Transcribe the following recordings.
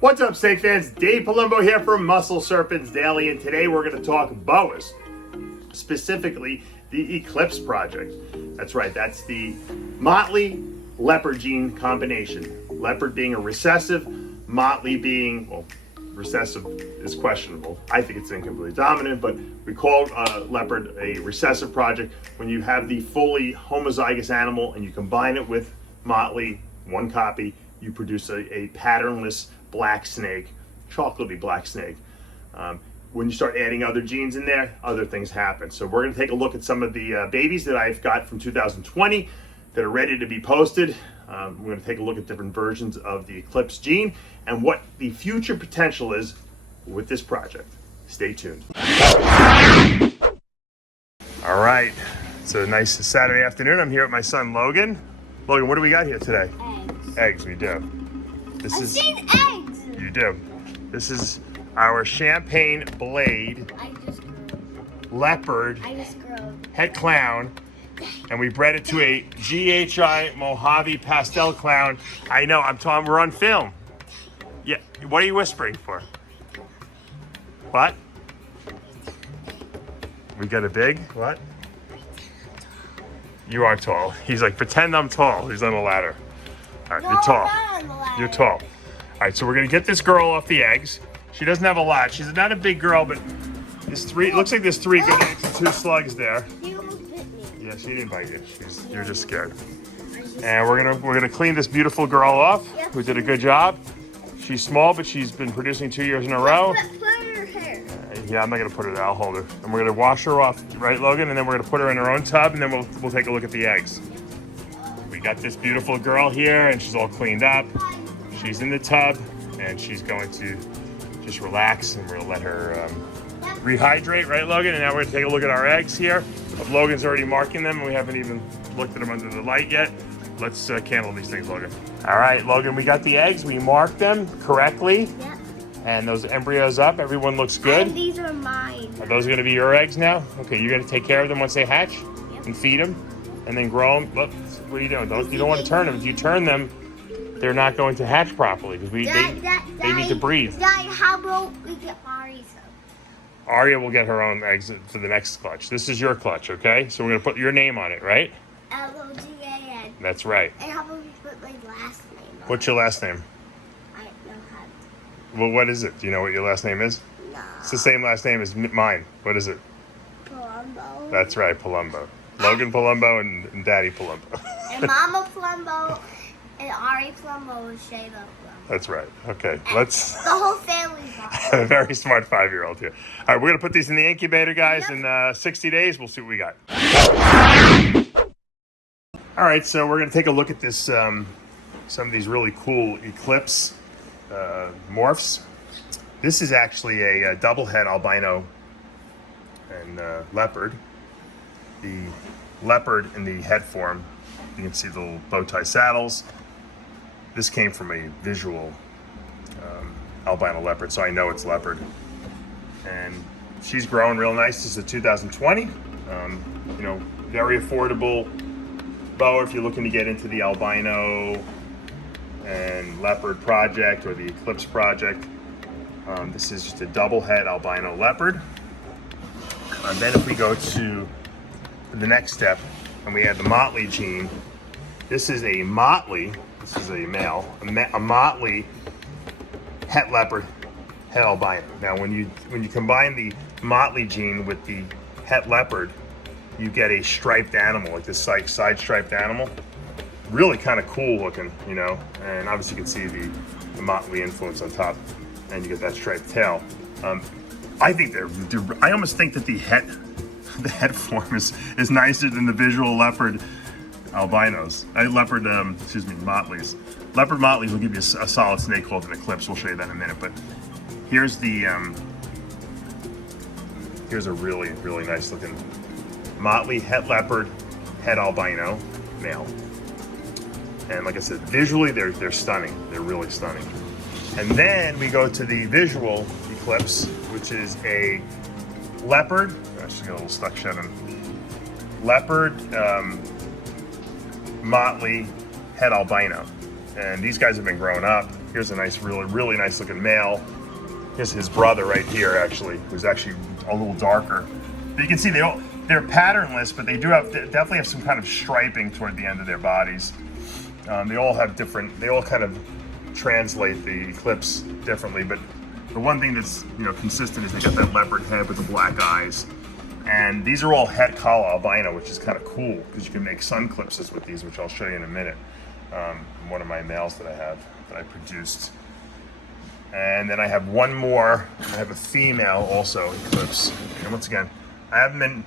What's up, snake fans? Dave Palumbo here from Muscle Serpents Daily, and today we're going to talk boas, specifically the Eclipse project. That's right, that's the Motley Leopard gene combination. Leopard being a recessive, Motley being, well, recessive is questionable. I think it's incompletely dominant, but we call Leopard a recessive project when you have the fully homozygous animal and you combine it with Motley, one copy, you produce a patternless black snake, chocolatey black snake. When you start adding other genes in there, other things happen. So we're going to take a look at some of the babies that I've got from 2020 that are ready to be posted. We're going to take a look at different versions of the Eclipse gene and what the future potential is with this project. Stay tuned. All right, it's a nice Saturday afternoon. I'm here with my son Logan. Logan, what do we got here today? Eggs. Eggs, we do. I've seen eggs. You do. This is our champagne blade leopard het clown, and we bred it to a GHI Mojave pastel clown. I know, I'm telling, we're on film. Yeah, what are you whispering for? What? We got a big, what? You are tall. He's like, pretend I'm tall. He's on a ladder. All right, No, you're tall. I'm not on the ladder. You're tall. All right, so we're gonna get this girl off the eggs. She doesn't have a lot. She's not a big girl, but there's three. It looks like there's 3 good eggs and 2 slugs there. She almost bit me. Yeah, she didn't bite you. You're just scared. And we're gonna clean this beautiful girl off, who did a good job. She's small, but she's been producing 2 years in a row. Put her in her hair. Yeah, I'm not gonna put her there. I'll hold her. And we're gonna wash her off, right, Logan? And then we're gonna put her in her own tub, and then we'll take a look at the eggs. We got this beautiful girl here, and she's all cleaned up. She's in the tub, and she's going to just relax, and we're gonna let her rehydrate, right, Logan? And now we're gonna take a look at our eggs here. Logan's already marking them, and we haven't even looked at them under the light yet. Let's candle these things, Logan. All right, Logan, we got the eggs. We marked them correctly. Yep. And those embryos up. Everyone looks good. And these are mine. Are those gonna be your eggs now? Okay, you're gonna take care of them once they hatch? Yep. And feed them? And then grow them? Look, what are you doing? You don't want to turn them. If you turn them, they're not going to hatch properly because they need to breathe. Daddy, how about we get Ari some? Aria will get her own eggs for the next clutch. This is your clutch, okay? So we're gonna put your name on it, right? Logan. That's right. And how about we put my last name on? What's your last name? I don't know how to. Well, what is it? Do you know what your last name is? No. It's the same last name as mine. What is it? Palumbo. That's right, Palumbo. Logan Palumbo and Daddy Palumbo. And Mama Palumbo and Ari Palumbo and Shayla Palumbo. That's right. Okay, let's... The whole family's on. A very smart 5-year-old here. All right, we're gonna put these in the incubator, guys. In 60 days, we'll see what we got. All right, so we're gonna take a look at this. Some of these really cool Eclipse morphs. This is actually a double head albino and leopard. The leopard in the head form. You can see the little bow tie saddles. This came from a visual albino leopard, so I know it's leopard. And she's growing real nice. This is a 2020. You know, very affordable boa if you're looking to get into the albino and leopard project or the Eclipse project. This is just a double head albino leopard. And then if we go to the next step and we add the Motley gene, this is a Motley. This is a male, a Motley het leopard, het albino. Now, when you combine the Motley gene with the het leopard, you get a striped animal, like this side striped animal. Really kind of cool looking, you know. And obviously, you can see the Motley influence on top, and you get that striped tail. I think I almost think that the het form is nicer than the visual leopard albinos. Motleys. Leopard Motleys will give you a solid snake called an Eclipse. We'll show you that in a minute. But here's here's a really, really nice looking Motley het leopard, het albino male. And like I said, visually they're stunning. They're really stunning. And then we go to the visual Eclipse, which is a leopard. I just got a little stuck shut in. Leopard, Motley, het albino. And these guys have been growing up. Here's a nice, really nice looking male. Here's his brother right here, actually, who's actually a little darker. But you can see they're patternless, but they definitely have some kind of striping toward the end of their bodies. They all kind of translate the Eclipse differently, but the one thing that's consistent is they got that leopard head with the black eyes. And these are all het collar albino, which is kind of cool because you can make sun clipses with these, which I'll show you in a minute. One of my males that I produced. And then I have one more. I have a female also Eclipse. And once again, I haven't been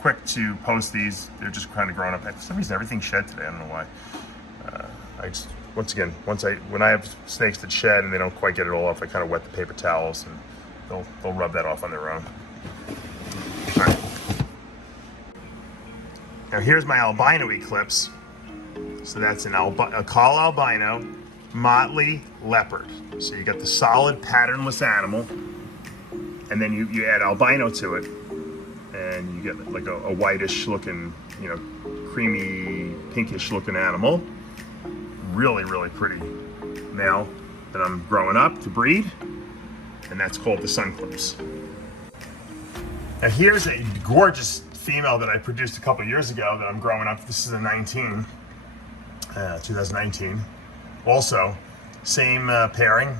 quick to post these. They're just kind of growing up. For some reason, everything's shed today. I don't know why. When I have snakes that shed and they don't quite get it all off, I kind of wet the paper towels and they'll rub that off on their own. All right. Now here's my albino Eclipse. So that's a call albino Motley Leopard. So you got the solid patternless animal, and then you add albino to it, and you get like a whitish looking, creamy pinkish looking animal. Really pretty male that I'm growing up to breed, and that's called the Sun Clips. Now here's a gorgeous female that I produced a couple years ago that I'm growing up. This is a 2019. Also, same pairing.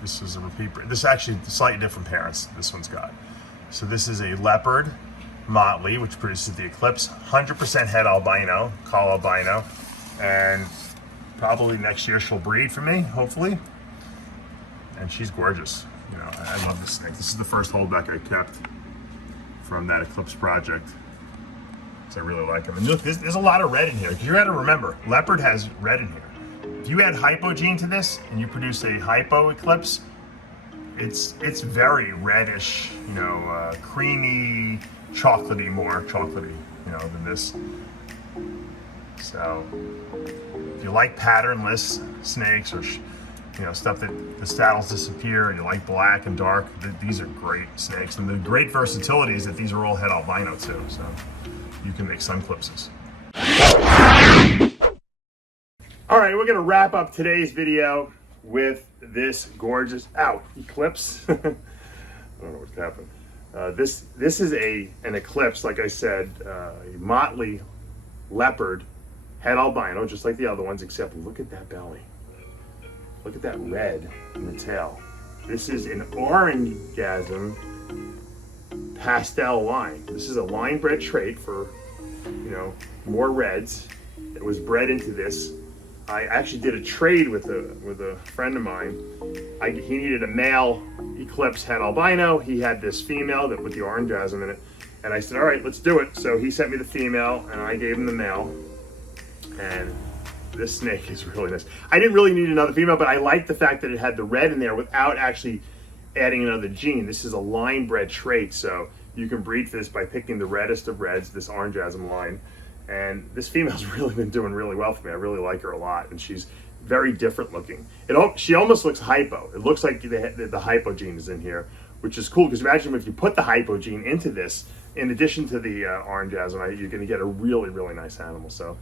This is a repeat. This is actually slightly different parents this one's got. So this is a leopard Motley, which produces the Eclipse, 100% het albino, call albino, and probably next year she'll breed for me, hopefully. And she's gorgeous. I love this snake. This is the first holdback I kept from that Eclipse project. So I really like them. And look, there's a lot of red in here. You got to remember, leopard has red in here. If you add hypogene to this and you produce a hypo Eclipse, it's very reddish, creamy, more chocolatey, than this. So if you like patternless snakes or stuff that the saddles disappear, and you like black and dark, these are great snakes. And the great versatility is that these are all het albino too, so you can make sun clipses. All right, we're gonna wrap up today's video with this gorgeous Eclipse. I don't know what happened. This is an Eclipse, like I said, a Motley Leopard, het albino, just like the other ones, except look at that belly. Look at that red in the tail. This is an orangasm pastel line. This is a line bred trait for, more reds. It was bred into this. I actually did a trade with a friend of mine. He needed a male Eclipse het albino. He had this female with the orangasm in it. And I said, all right, let's do it. So he sent me the female and I gave him the male. And this snake is really nice. I didn't really need another female, but I liked the fact that it had the red in there without actually adding another gene. This is a line bred trait, so you can breed for this by picking the reddest of reds, this orangasm line. And this female's really been doing really well for me. I really like her a lot, and she's very different looking. She almost looks hypo. It looks like the hypo gene is in here, which is cool, because imagine if you put the hypo gene into this, in addition to the orangasm, you're going to get a really nice animal. So,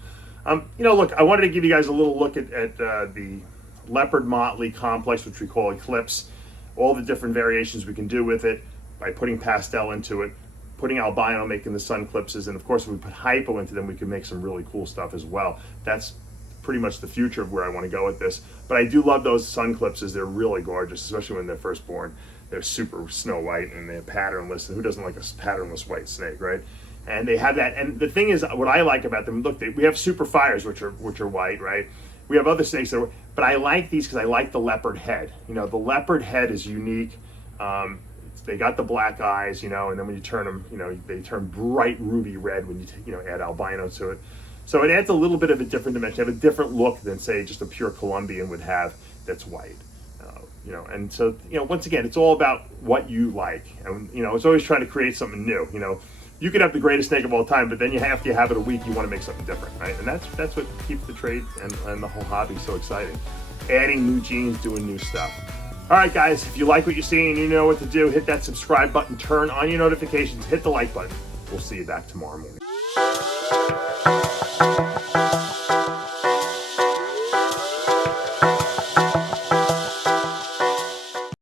look, I wanted to give you guys a little look at the Leopard Motley complex, which we call Eclipse, all the different variations we can do with it by putting pastel into it, putting albino, making the sun clipses, and of course if we put hypo into them, we can make some really cool stuff as well. That's pretty much the future of where I want to go with this. But I do love those sun clipses. They're really gorgeous, especially when they're first born. They're super snow white and they're patternless, and who doesn't like a patternless white snake, right? And they have that, and the thing is, what I like about them, look, we have super fires, which are white, right? We have other snakes that are, but I like these because I like the leopard head. The leopard head is unique. They got the black eyes, and then when you turn them, they turn bright ruby red when you add albino to it. So it adds a little bit of a different dimension, have a different look than say just a pure Colombian would have that's white. And so, once again, it's all about what you like. And, it's always trying to create something new. You could have the greatest snake of all time, but then after you have it a week, you want to make something different, right? And that's what keeps the trade and the whole hobby so exciting. Adding new genes, doing new stuff. All right, guys, if you like what you're seeing and you know what to do, hit that subscribe button, turn on your notifications, hit the like button. We'll see you back tomorrow morning.